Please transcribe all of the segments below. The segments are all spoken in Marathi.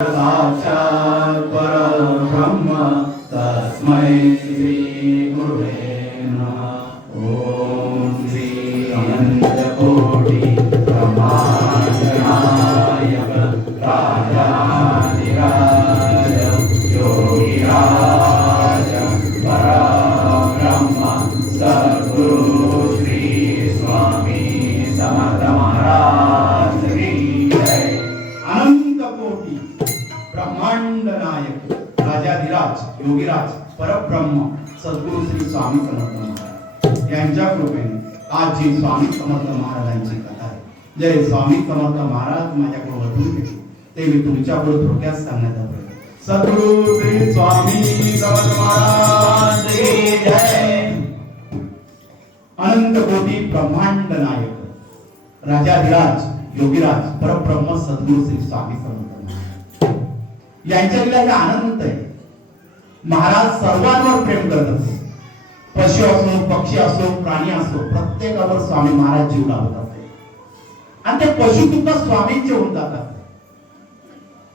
साक्षात् परब्रह्म तस्मै श्री गुरुवे नमः। ओम श्री अनंत कोटि ब्रह्मांड नायक राजाधिराज योगिराज परब्रह्म सद्गुरु श्री स्वामी समर्थ महाराज की जय। अनंत कोटि ब्रह्मांड नायक राजाधिराज योगिराज परब्रह्म सद्गुरु श्री स्वामी समर्थ महाराज यांच्या कृपेने आज जी स्वामी समर्थ महाराजांची कथा आहे। जय स्वामी समर्थ महाराज माझ्याकडे वचन घेतले ते मी तुमच्याकडे थोडक्यात सांगण्याचा प्रयत्न। सद्गुरु श्री स्वामी समर्थ महाराज की जय। अनंत कोटि ब्रह्मांड नायक राजाधिराज योगिराज परब्रह्म सद्गुरु श्री स्वामी समर्थ यांच्याकडे एक आनंद आहे। महाराज सर्वांवर प्रेम करत असते। पशु असो पक्षी असो प्राणी असो प्रत्येकावर स्वामी महाराज जीव लावत असते आणि ते पशु सुद्धा स्वामींचे होऊन जातात।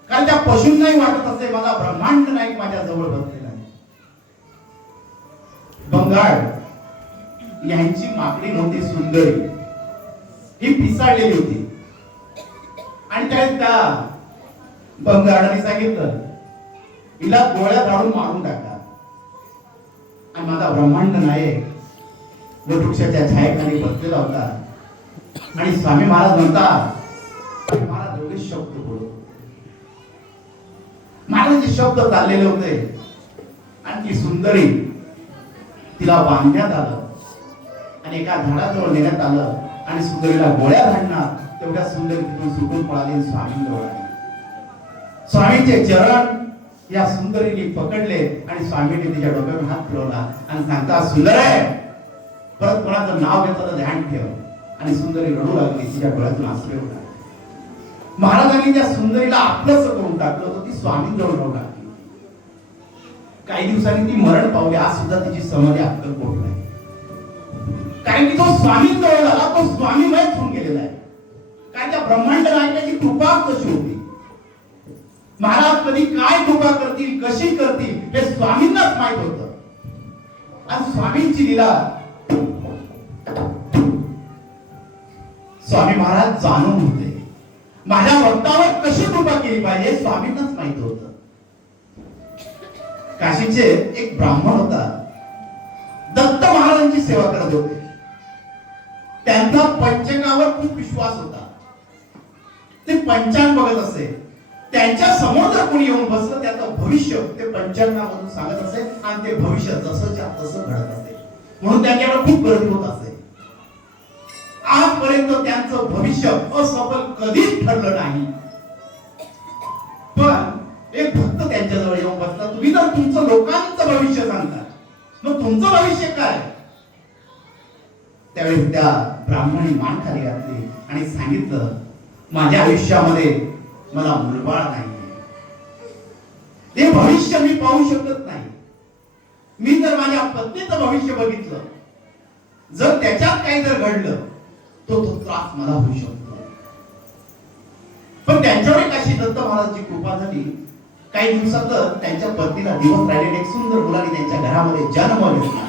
कारण त्या पशूंनाही वाटत असे मला ब्रह्मांड नायक माझ्या जवळ बसलेला आहे। बंगाळ यांची माकडी नव्हती सुंदरी, ही पिसाळलेली होती आणि त्या बंगाराने सांगितलं हिला गोळ्या झाडून मारून टाका। आणि माझा ब्रह्मांड नायक वटवृक्षाच्या छायेखाली बसलेला होता आणि स्वामी महाराज म्हणतात मला दोघे शब्द बोलू। महाराज शब्द चाललेले होते आणि ती सुंदरी तिला बांधण्यात आलं आणि एका झाडाजवळ नेण्यात आलं आणि सुंदरीला गोळ्या घालणार तेवढ्या सुंदरी तिथून सुटून पळाली स्वामींजवळ आली। स्वामींचे चरण या सुंदरीने पकडले आणि स्वामींनी तिच्या डोक्यावर हात फिरवला आणि सांगता सुंदर आहे परत कोणाचं नाव घेताना ध्यान ठेव। आणि सुंदरी रडू लागली, तिच्या डोळ्यातून अश्रू येऊ लागले। महाराजांनी त्या सुंदरीला आपलंसं करून टाकलं होतं, ती स्वामींजवळ रडू लागली। काही दिवसांनी ती मरण पावली। आज सुद्धा तिची समाधी अक्कलकोट नाही, कारण की तो स्वामींजवळ झाला, तो स्वामीमय होऊन गेलेला आहे। कारण त्या ब्रह्मांड नायकाची कृपा कशी होती, महाराज कधी काय कृपा करतील कशी करतील हे स्वामींनाच माहित होतं। आणि स्वामींची लीला स्वामी महाराज जाणून होते। माझ्या भक्तावर कशी कृपा केली पाहिजे स्वामींनाच माहित होतं। काशीचे एक ब्राह्मण होता, दत्त महाराजांची सेवा करत होते। त्यांचा पंचांगावर खूप विश्वास होता, ते पंचांग बघत असे। त्यांच्या समोर जर कोणी येऊन बसलं त्याचं भविष्य ते पंचांगामधून सांगत असे आणि ते भविष्य जसंच्या तसं घडत असे। म्हणून त्यांच्याकडे खूप गर्दी होत असे। आजपर्यंत त्यांचं भविष्य असफल कधीच ठरलं नाही। पण एक भक्त त्यांच्याजवळ येऊन बसला, तुम्ही तर तुमचं लोकांचं भविष्य सांगता, मग तुमचं भविष्य काय? त्यावेळी त्या ब्राह्मणाने मान खाली घातली आणि सांगितलं माझ्या आयुष्यामध्ये मला मुलबाळ नाही, ते भविष्य मी पाहू शकत नाही। मी जर माझ्या पत्नीचं भविष्य बघितलं, जर त्याच्यात काही जर घडलं तो त्रास मला होऊ शकतो। पण त्यांच्यावर काशी दत्त महाराजांची कृपा झाली। काही दिवसातच त्यांच्या पत्नीला दिवस राहिलेले एक सुंदर मुलाने त्यांच्या घरामध्ये जन्म घेतला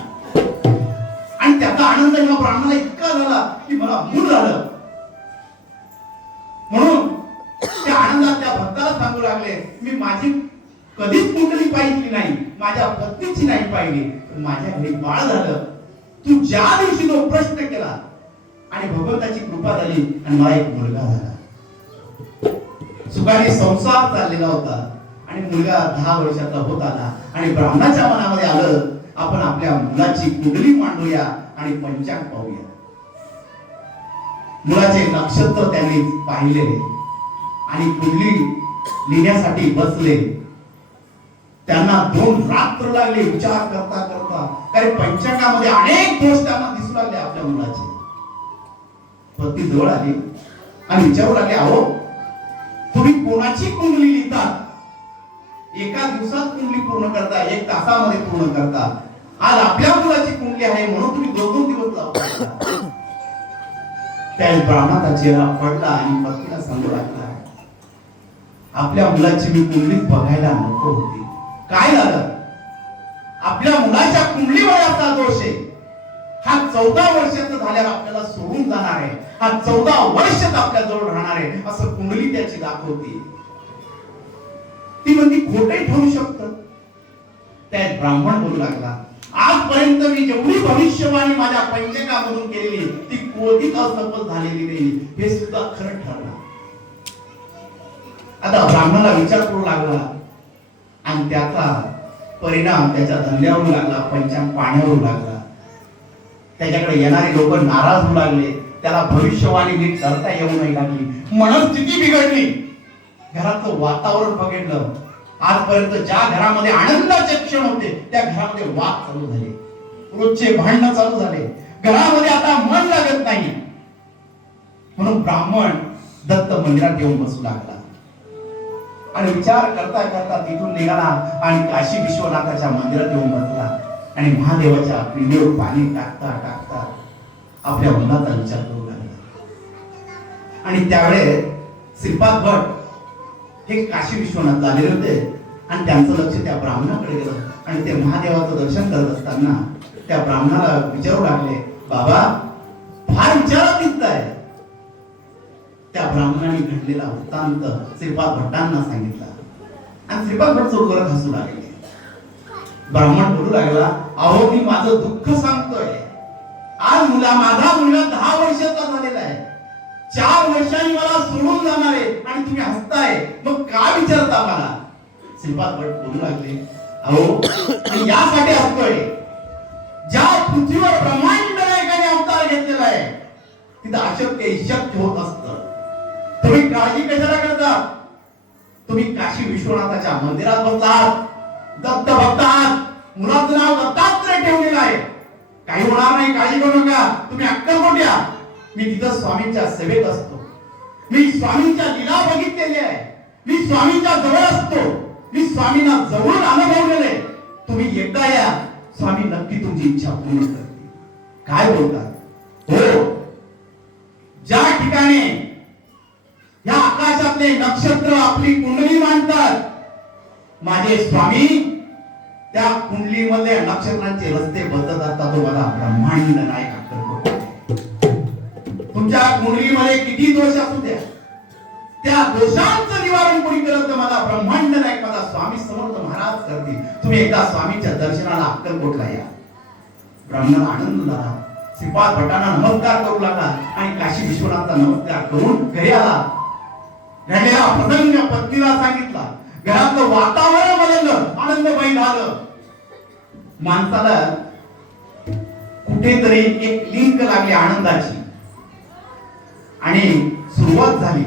आणि त्याचा आनंद या ब्राह्मणाला इतका झाला की मला मूल झालं। म्हणून त्या आनंदात त्या भक्ताला सांगू लागले मी माझी कधीच कुंडली पाहिली नाही, माझ्या पत्नीची नाही पाहिली, पण माझ्या घरी बाळ झालं। तू ज्या दिवशी तो प्रश्न केला आणि भगवंताची कृपा झाली आणि मला एक मुलगा झाला। सुखाने संसार चाललेला होता आणि मुलगा 10 वर्षाचा होत आला आणि ब्राह्मणाच्या मनामध्ये आलं आपण आपल्या मुलाची कुंडली मांडूया आणि पंचांग पाहूया। मुलाचे नक्षत्र त्यांनी पाहिले आणि कुंडली लिहिण्यासाठी बसले। त्यांना 2 रात्र लागले विचार करता करता, कारण पंचांगामध्ये अनेक दोष त्यांना दिसू लागले आपल्या मुलाचे। पती जवळ आली आणि विचारू लागले अहो तुम्ही कोणाची कुंडली लिहिता? एका दिवसात कुंडली पूर्ण करता, 1 तासामध्ये पूर्ण करता। आज आपल्या मुलाची कुंडली आहे म्हणून तुम्ही 2-2 दिवस लावता। त्या ब्राह्मणाचा चेहरा पडला आणि पत्नीला सांगू लागला आपल्या मुलाची मी कुंडलीत बघायला नको होती. काय झालं? आपल्या मुलाच्या कुंडलीवर असा दोष आहे. हा 14 वर्षाचा झाल्यावर आपल्याला सोडून जाणार आहे, हा 14 वर्षात आपल्या जवळ राहणार आहे असं कुंडली त्याची दाखवते. ती म्हणजे खोटही ठरू शकतं. त्यात ब्राह्मण बोलू लागला, आजपर्यंत मी जेवढी भविष्यवाणी माझ्या पंचकामधून केलेली ती कोणतीच असफल झालेली नाही, हे सुद्धा खरं ठरलं. आता ब्राह्मणाला विचार करू लागला आणि त्याचा परिणाम त्याच्या धंद्यावर लागला, पंचांग पाण्यावर लागला. त्याच्याकडे येणारे लोक नाराज होऊ लागले, त्याला भविष्यवाणी नीट करता येऊ नाही लागली, मनस्थिती बिघडली. घरातलं वातावरण बघितलं, आजपर्यंत ज्या घरामध्ये आनंदाचे क्षण होते त्या घरामध्ये वाद चालू झाले, रोजचे भांडण चालू झाले, घरामध्ये आता मन लागत नाही. म्हणून ब्राह्मण दत्त मंदिरात येऊन बसू लागला आणि विचार करता करता तिथून निघाला आणि काशी विश्वनाथाच्या मंदिरात येऊन बसला आणि महादेवाच्या पिंडीवर पाणी टाकता टाकता आपल्या मनाचा विचार करू लागला. आणि त्यावेळेस श्रीपाद भट हे काशी विश्वनाथ झालेले होते आणि त्यांचं लक्ष त्या ब्राह्मणाकडे गेलं आणि ते महादेवाचं दर्शन करत असताना त्या ब्राह्मणाला विचारू लागले, बाबा फार विचारात दिसताय. त्या ब्राह्मणाने घडलेला वृत्तांत श्रीपाद भट्टांना सांगितला आणि श्रीपाद भट सुरू करत हसू लागले. ब्राह्मण बोलू लागला, अहो मी माझं दुःख सांगतोय. आज माझा मुलगा 10 वर्षाचा झालेला आहे, 4 वर्षांनी मला सोडून जाणार आहे आणि तुम्ही हसताय, मग का विचारता मला? श्रीपाद भट बोलू लागले, अहो मी यासाठी हसतोय, ज्या पृथ्वीवर ब्रह्मांड नायकाने अवतार घेतलेला आहे तिथं अशक्य शक्य होत असतं. तुम्ही काळजी कशाला करता? तुम्ही काशी विश्वनाथाच्या मंदिरात बसलात, दत्त भक्त आहात, मुलाचं नाव दत्तात्रय ठेवलेलं आहे, काही होणार नाही, काळजी करू नका. तुम्ही अक्कलकोट या, मी तिथं स्वामींच्या सेवेत असतो, मी स्वामींच्या लीला बघितलेली आहे, मी स्वामींच्या जवळ असतो, मी स्वामींना जवळून अनुभवलेले. तुम्ही एकदा या, स्वामी नक्की तुमची इच्छा पूर्ण करतील. काय बोलतात? हो, ज्या ठिकाणी या आकाशातले नक्षत्र आपली कुंडली मांडतात, माझे स्वामी त्या कुंडलीमध्ये नक्षत्रांचे रस्ते बदलत असतात. तो मला ब्रह्मांड नायक अक्कलकोट. तुमच्या कुंडलीमध्ये किती दोष असू द्या, त्या दोषांचं निवारण कोणी करत तर मला ब्रह्मांड नायक माझा स्वामी समर्थ महाराज करतील. तुम्ही एकदा स्वामीच्या दर्शनाला अक्कलकोटला या. ब्राह्मण आनंद झाला, श्रीपाद भटांना नमस्कार करू लागला आणि काशी विश्वनाथचा नमस्कार करून घरी आला. घडलेला प्रसंग पत्नीला सांगितला, घरातलं वातावरण बदललं, आनंदमय झालं. माणसाला कुठेतरी एक लिंक लागली आनंदाची आणि सुरुवात झाली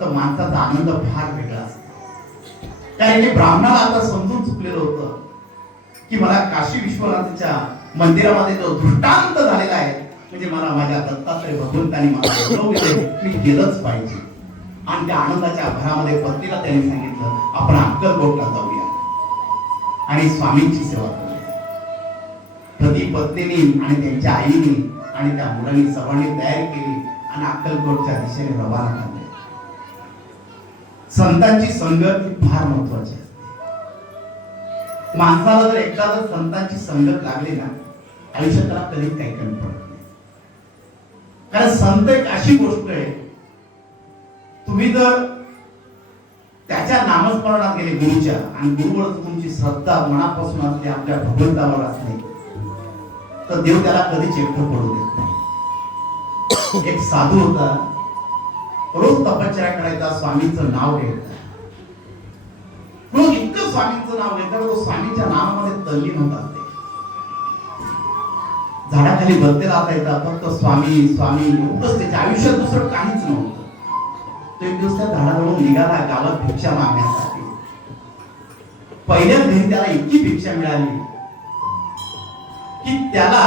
तर माणसाचा आनंद फार वेगळा असतो. कारण की ब्राह्मणाला आता समजून चुकलेलं होतं की मला काशी विश्वनाथाच्या मंदिरामध्ये जो दृष्टांत झालेला आहे, म्हणजे मला माझ्या दत्तात्रय भगवंतांनी मला बोलवलेले, मी गेलंच पाहिजे. आणि त्या आनंदाच्या भरामध्ये पत्नीला त्यांनी सांगितलं, आपण अक्कलकोटला जाऊया आणि स्वामींची सेवा करूया. पती पत्नीनी आणि त्यांच्या आईनी आणि त्या मुलांनी सर्वांनी तयारी केली आणि अक्कलकोटच्या दिशेने रवाना झाले. संतांची संगत ही फार महत्वाची असते. माणसाला जर एकदा जर संतांची संगत लागली ना, आयुष्यात त्याला कधी काही कमी पडत नाही. कारण संत एक अशी गोष्ट आहे, तुम्ही जर त्याच्या नामस्मरणात गेले गुरुच्या आणि गुरुवर तुमची श्रद्धा मनापासून असते, आपल्या भगवंतावर असते, तर देव त्याला कधीच एकटं पडू देत नाही. एक साधू होता, रोज तपश्चर्या करायचा, स्वामींचं नाव घ्यायचा, रोज इतकं स्वामींचं नाव घ्यायचं, तो स्वामींच्या नावामध्ये तल्लीन होता. झाडाखाली बसलेला असायचा, फक्त स्वामी स्वामी एवढंच त्याच्या आयुष्यात दुसरं काहीच नव्हतं. तो एक दिवस त्या झाडाजवळून निघाला गावात भिक्षा मागण्यासाठी. पहिल्याच दिवशी त्याला इतकी भिक्षा मिळाली की त्याला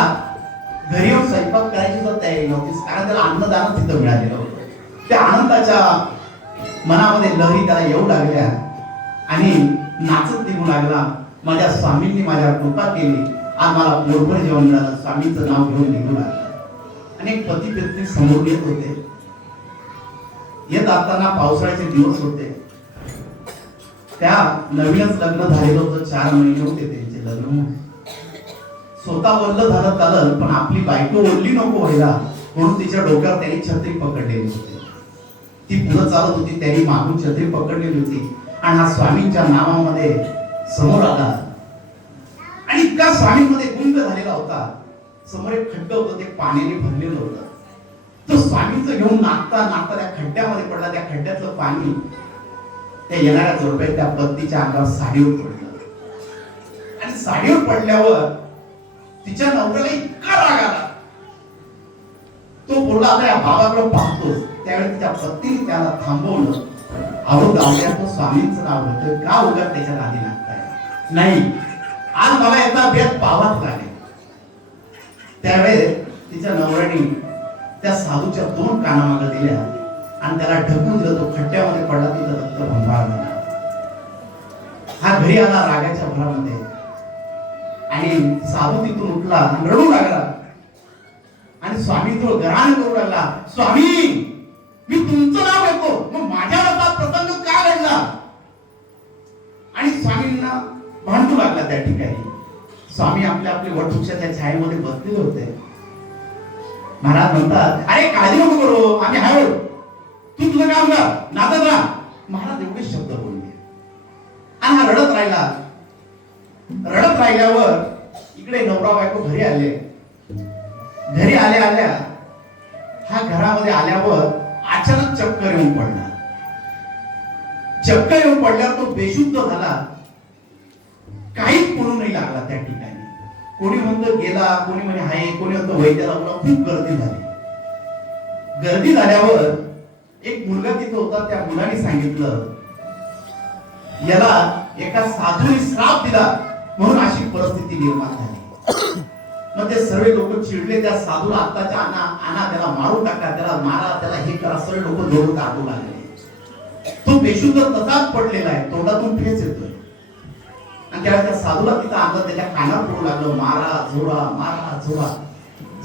घरी येऊन स्वयंपाक करायची सुद्धा तयारी नव्हती, कारण त्याला अन्नदान तिथं मिळालेलं होतं. त्या आनंदाच्या मनामध्ये लहरी त्याला येऊ लागल्या आणि नाचत निघू लागला. माझ्या स्वामींनी माझ्यावर कृपा केली, आज मला पोटभर जेवण मिळालं, स्वामींचं नाव घेऊन निघू लागला. आणि एक पती पत्नी समोर येत होते. येत असताना पावसाळ्याचे दिवस होते त्या नवीनच लग्न झालेलं होतं, 4 महिने होते त्यांचे लग्न. स्वतः वल्ल झालं चाललं, पण आपली बायको ओढली नको व्हायला म्हणून तिच्या डोक्यावर त्यांनी छत्री पकडलेली होती. ती पुढे चालत होती, त्यांनी मागून छत्री पकडलेली होती आणि हा स्वामींच्या नावामध्ये समोर आला आणि इतका स्वामींमध्ये गुंग झालेला होता. समोर एक खड्डा होतं, ते पाण्याने भरलेलं होतं. तो स्वामींचं घेऊन नाचता नाचता त्या खड्ड्यामध्ये पडला. त्या खड्ड्यातलं पाणी त्या येणाऱ्या जोडप्यात त्या पत्नीच्या अंगावर साडीवर पडलं आणि साडीवर पडल्यावर तिच्या नवऱ्याला इतका राग आला. तो बोलला, आता या बाबाकडे पाहतोस. त्यावेळी तिच्या पत्नीने त्याला थांबवलं. अहो दावड्या, तो स्वामींचं नाव होतं, का उगाच त्याच्या नादी लागताय? नाही, आज मला याचा भेद पाहावाच लागेल. त्यावेळेस तिच्या नवऱ्याने त्या साधूच्या 2 कानामागं दिल्या आणि त्याला ढकलून दिलं. तो खड्ड्यामध्ये पडला, तिथं रक्तभंबाळ झाला. हा घरी आला रागाच्या भरामध्ये आणि साधू तिथून उठला आणि रडू लागला आणि स्वामी तो गराण करू लागला, स्वामी मी तुमचं नाव घेतो, मग माझ्या रथात प्रसंग का घडला? आणि स्वामींना भांडू लागला. त्या ठिकाणी स्वामी आपल्या वटवृक्षाच्या छायेमध्ये बसलेले होते. महाराज म्हणतात, अरे काळजी नको करू, आम्ही आहे, तू तुझं काम कर, नाचत राहा. महाराज एवढे शब्द बोलले आणि हा रडत राहिला. रडत राहिल्यावर इकडे नवरा बायको घरी आले. घरी आल्या हा घरामध्ये आल्यावर अचानक चक्कर येऊन पडला. चक्कर येऊन पडल्यावर तो बेशुद्ध झाला. काहीच बोलू नाही लागला. त्या ठिकाणी कोणी म्हणतो गेला, कोणी म्हणे आहे, कोणी म्हणतो वैद्याला बोला. खूप गर्दी झाली. गर्दी झाल्यावर एक मुलगा तिथं होता. त्या मुलाने सांगितलं, याला एका साधूने श्राप दिला म्हणून अशी परिस्थिती निर्माण झाली. मग ते सर्व लोक चिडले. त्या साधूला आत्ताच्या आणा, त्याला मारून टाका, त्याला मारा, त्याला हे करा. सर्व लोक जोडून काढू लागले. तो बेशुद्ध तसाच पडलेला आहे, तोंडातून फेस येतोय. आणि त्यावेळेस त्या साधूला तिथं आणलं, त्याच्या कानात पडू लागलं, मारा झोडा, मारा झोडा.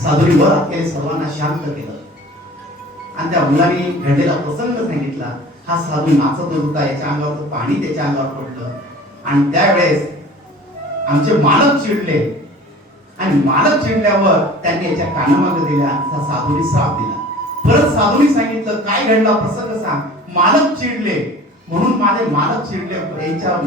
साधूने वर आपल्याला सर्वांना शांत केलं आणि त्या मुलाने घडलेला प्रसंग सांगितला. हा साधू नाचत होता, याच्या अंगावर पाणी त्याच्या अंगावर पडलं आणि त्यावेळेस आमचे मालक चिडले आणि मालक चिडल्यावर त्यांनी याच्या कानामागे दिल्या. त्या साधूने श्राप दिला. परत साधूने सांगितलं, काय घडला प्रसंग सांग. मालक चिडले म्हणून माझे मालक चिडले, यांच्या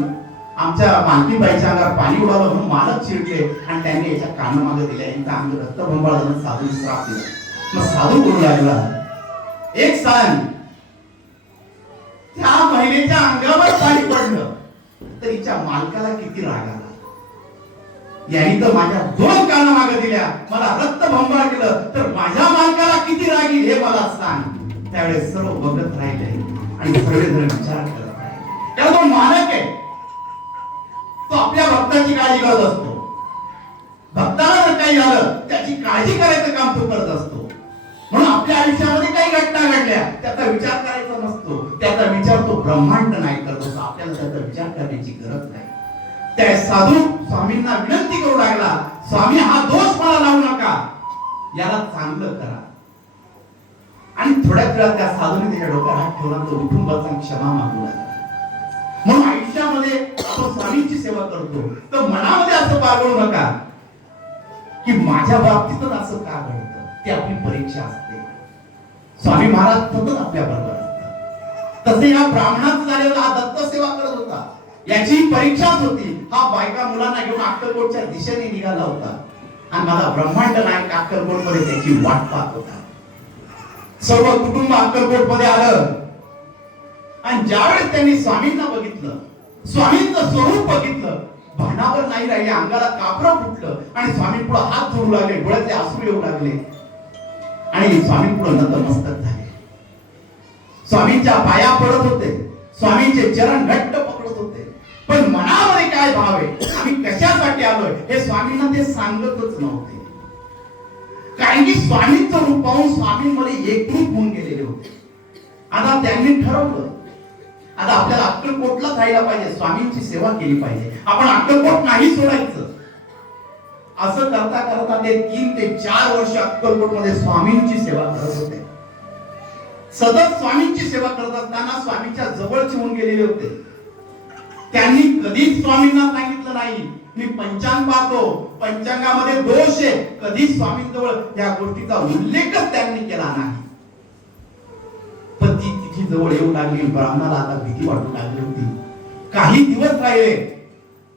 आमच्या मालकीबाईच्या अंगावर पाणी उडालं म्हणून मालक चिडले आणि त्यांनी याच्या कानामागे दिल्या. यांचा अंग रक्तबंबाळ झालं. साधूने श्राप दिला. मग साधू बोलू लागला, एक सांग, त्या महिलेच्या अंगावर पाणी पडलं तर हिच्या मालकाला किती राग आला. यांनी तर माझ्या 2 काना मागे दिल्या, मला रक्तबंबाळ केलं, तर माझ्या मालकाला किती राग येईल हे मला सांग. त्यावेळेस सर्व बघत राहिले आणि सर्वजण विचार करत राहिले. त्याला तो मालक आहे, तो आपल्या भक्ताची काळजी करत असतो. भक्ताला जर काही झालं त्याची काळजी करायचं काम तो करत असतो. म्हणून आपल्या आयुष्यामध्ये काही घटना घडल्या त्याचा विचार करायचा नसतो. त्याचा विचार तो ब्रह्मांड नाही करत असतो. आपल्याला त्याचा विचार करण्याची गरज नाही. त्या साधू स्वामींना विनंती करू लागला, स्वामी हा दोष मला लावू नका, याला चांगलं करा. आणि थोड्याच वेळात त्या साधूने त्याच्या डोक्यावर हात ठेवला. तो उठून बसून क्षमा मागू लागला. म्हणून आयुष्यामध्ये आपण स्वामींची सेवा करतो तर मनामध्ये असं बाळगू नका की माझ्या बाबतीतच असं का घडतं. ती आपली परीक्षा असते. स्वामी महाराज सतत आपल्या बरोबर असतात. तसे या ब्राह्मणाचं झालेला हा दत्त सेवा करत होता. याची परीक्षाच होती. हा बायका मुलांना घेऊन अक्कलकोटच्या दिशेने निघाला होता आणि मला ब्रह्मांड नायक अक्कलकोट मध्ये त्याची वाट पाहत होता. सर्व कुटुंब अक्कलकोट मध्ये आलं आणि ज्यावेळेस त्यांनी स्वामींना बघितलं, स्वामींचं स्वरूप बघितलं, भानावर नाही राहिले, अंगाला कापरं फुटलं आणि स्वामी पुढे हात जोडू लागले, डोळ्यातले अश्रू येऊ लागले आणि स्वामी पुढे नतमस्तक झाले. स्वामींच्या पाया पडत होते, स्वामींचे चरण घट्ट पकडत होते. पण मनामध्ये काय भाव आहे, आम्ही कशासाठी आलोय हे स्वामींना ते सांगतच नव्हते. कारण की स्वामींचं रूप पाहून स्वामींमध्ये एकरूप होऊन गेलेले होते. आता त्यांनी ठरवलं, आता आपल्याला अक्कलकोटला जायला पाहिजे, स्वामींची सेवा केली पाहिजे, आपण अक्कलकोट नाही सोडायचं. असं करता करता ते 3 ते 4 वर्ष अक्कलकोट मध्ये स्वामींची सेवा करत होते. सतत स्वामींची सेवा करत असताना स्वामींच्या जवळचे होऊन गेलेले होते. त्यांनी कधीच स्वामींना सांगितलं नाही मी पंचांग पाहतो, पंचांगामध्ये दोष आहे, कधीच स्वामींजवळ या गोष्टीचा उल्लेखच त्यांनी केला नाही. पण ती तिची जवळ येऊ लागली. ब्राह्मणाला आता भीती वाटू लागली होती. काही दिवस राहिले,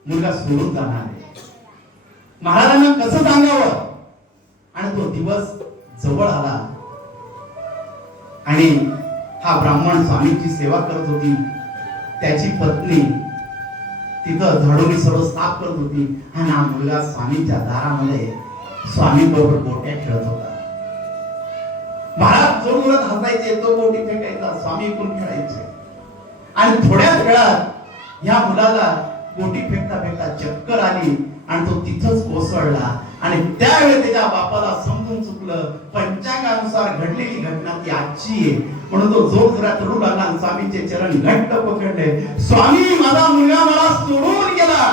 मुलगा सोडून जाणार आहे. महाराजांना कसं सांगावं? आणि तो दिवस जवळ आला आणि हा ब्राह्मण स्वामींची सेवा करत होती. त्याची पत्नी तिथं झाडूनी सर्व साफ करत होती आणि हा मुलगा स्वामींच्या दारामध्ये स्वामी बरोबर गोट्या खेळत होता. महाराज जोर जोरात हसायचे, तो गोटी फेकायचा, स्वामी पण खेळायचे. आणि थोड्याच वेळात या मुलाला गोटी फेकता फेकता चक्कर आली आणि तो तिथंच कोसळला. आणि त्यावेळी त्याच्या बापाला समजून चुकलं, पंचांगानुसार घडलेली घटना ती आजची आहे म्हणून तो जोर जोरात रडू लागला आणि स्वामींचे चरण घट्ट पकडले. स्वामी, माझा मुलगा मला सोडून गेला.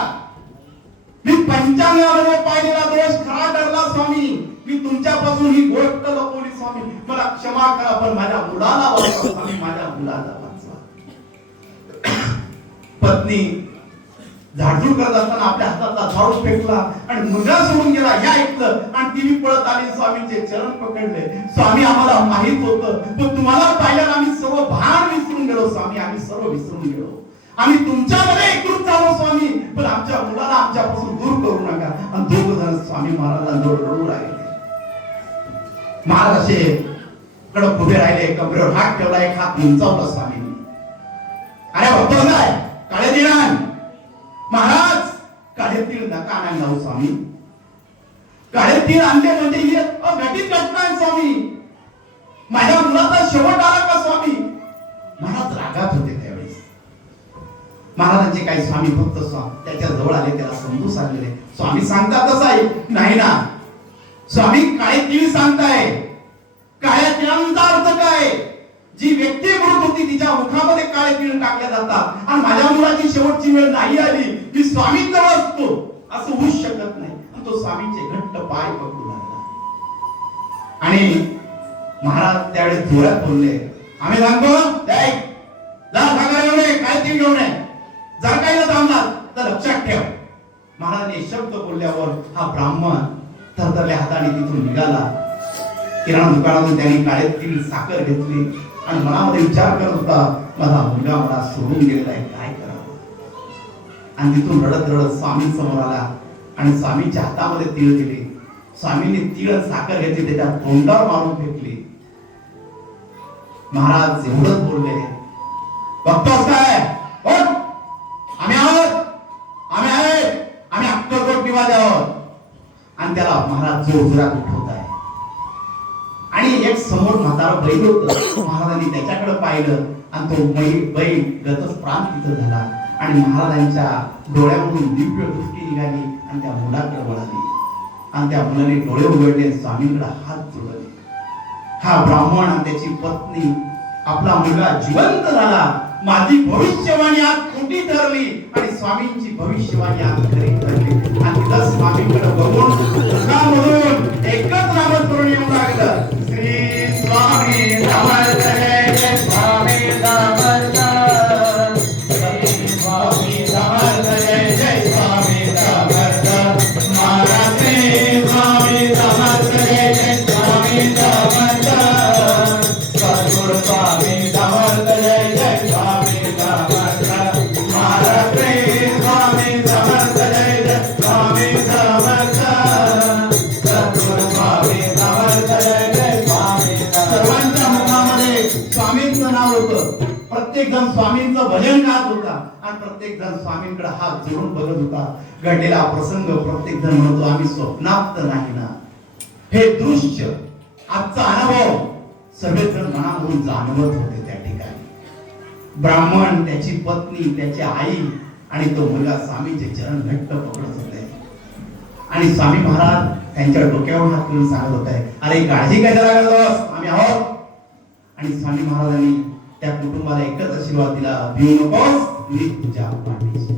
मी पंचांगामध्ये पाहिलेला दोष खरा ठरला स्वामी. मी तुमच्यापासून ही गोष्ट लपवली स्वामी, मला क्षमा करा, पण माझ्या मुलाला वाचवा स्वामी, माझ्या मुलाला वाचवा. पत्नी झाडझूड करत असताना आपल्या हातातला झाडू फेकला आणि मुलगा सोडून गेला हे ऐकलं आणि ती पळत आली, स्वामींचे चरण पकडले. स्वामी, आम्हाला माहित होतं, पण तुम्हाला पाहिल्यावर आम्ही सर्व भान विसरून गेलो स्वामी, आम्ही सर्व विसरून गेलो. आम्ही तुमच्यामध्ये एकरूप झालो स्वामी, पण आमच्या मुलाला आमच्यापासून दूर करू नका. आणि दोघ जण स्वामी महाराजांजवळ रडू लागले. महाराज असे कडक उभे राहिले, कमरेवर हात ठेवला, एक हात उंचावला स्वामींनी. अरे भक्त काय काळे दिनान महाराज, काळे तीळ नका आणायला लावू स्वामी. काळे तीळ आणले म्हणजे ही अघटित घटना आहे स्वामी. माझ्या मुलाचा शेवट आला का स्वामी? महाराज रागात होते त्यावेळेस. महाराजांचे काही स्वामी भक्त त्याच्या जवळ आले, त्याला समजून सांगले. स्वामी सांगतात तसं आहे नाही ना स्वामी, काळे तीळ सांगताय. काळ्या तिळांचा अर्थ काय? जी व्यक्ती मृत होती तिच्या मुखामध्ये काळे तीळ टाकले जातात आणि माझ्या मुलाची शेवटची वेळ नाही आली, मी स्वामींजवळ असतो असं होऊच शकत नाही. आणि तो स्वामींचे घट्ट पाय पकडू लागला. आणि महाराज त्यावेळेस जोरात बोलले, आम्ही सांगतो जा सागर घेऊन ये, काळे तीळ घेऊन ये. जर काही थांबला तर लक्षात ठेव. महाराजांनी शब्द बोलल्यावर हा ब्राह्मण थरथरल्या हाताने तिथून निघाला. किराणा दुकानातून त्यांनी काळे तीळ साखर घेतली आणि मनामध्ये विचार करत होता, माझा मुलगा मला सोडून गेलेला आहे, काय करावं. आणि तिथून रडत रडत स्वामी समोर आला आणि स्वामींच्या हातामध्ये तीळ दिले. स्वामींनी तीळ साखर घेतली, त्याच्या तोंडावर मारून फेकली. महाराज एवढंच बोलले, बघतोस काय? आम्ही आहोत, आम्ही आहे, आम्ही अक्कलकोट निवासी आहोत. आणि त्याला महाराज जोर जोरात उठवत आहे. आणि एक समोर म्हातारा बैल होत, महाराजांनी त्याच्याकडे पाहिलं आणि तो बैल गतच प्राण तिथं झाला. आणि महाराजांच्या डोळ्यामधून दिव्य दृष्टी निघाली आणि त्या मुलाकडे वळाली आणि त्या मुलाने डोळे उघडले, स्वामींकडे हात जोडले. हा ब्राह्मण आणि त्याची पत्नी, आपला मुलगा जिवंत झाला, माझी भविष्यवाणी आज खोटी ठरली आणि स्वामींची भविष्यवाणी आज खरी ठरली. आणि तिथं स्वामींकडे बघून म्हणून एकच नामस्मरण येऊ लागलं, श्री स्वामी समर्थ, जय स्वामी समर्थ, श्री स्वामी समर्थ, जय स्वामी समर्थ, महाराज श्री स्वामी समर्थ, जय स्वामी समर्थ, सद्गुरु स्वामी समर्थ, जय स्वामी समर्थ, महाराज श्री स्वामी समर्थ, जय स्वामी समर्थ, सद्गुरु स्वामी समर्थ, जय स्वामी. सर्वांच्या मुखामध्ये स्वामींचं नाव होतं. प्रत्येक जण स्वामींचं भजन गात होता आणि प्रत्येक जण स्वामींकडे हात जोडून बघत होता. घडलेला प्रसंग प्रत्येक जण म्हणतो, आम्ही स्वप्नात तर नाही ना. हे दृश्य, आजचा अनुभव सगळेजण मनामधून जाणवत होते त्या ठिकाणी. ब्राह्मण, त्याची पत्नी, त्याची आई आणि तो मुलगा स्वामींचे चरण घट्ट पकडत होते. आणि स्वामी महाराज त्यांच्या डोक्यावर हात ठेवून सांगत होते, अरे काळजी कशाला करतोस, आम्ही आहोत. आणि स्वामी महाराजांनी त्या कुटुंबाला एकच आशीर्वाद दिला, भिवू नकोस, मी तुझ्या पाठीशी.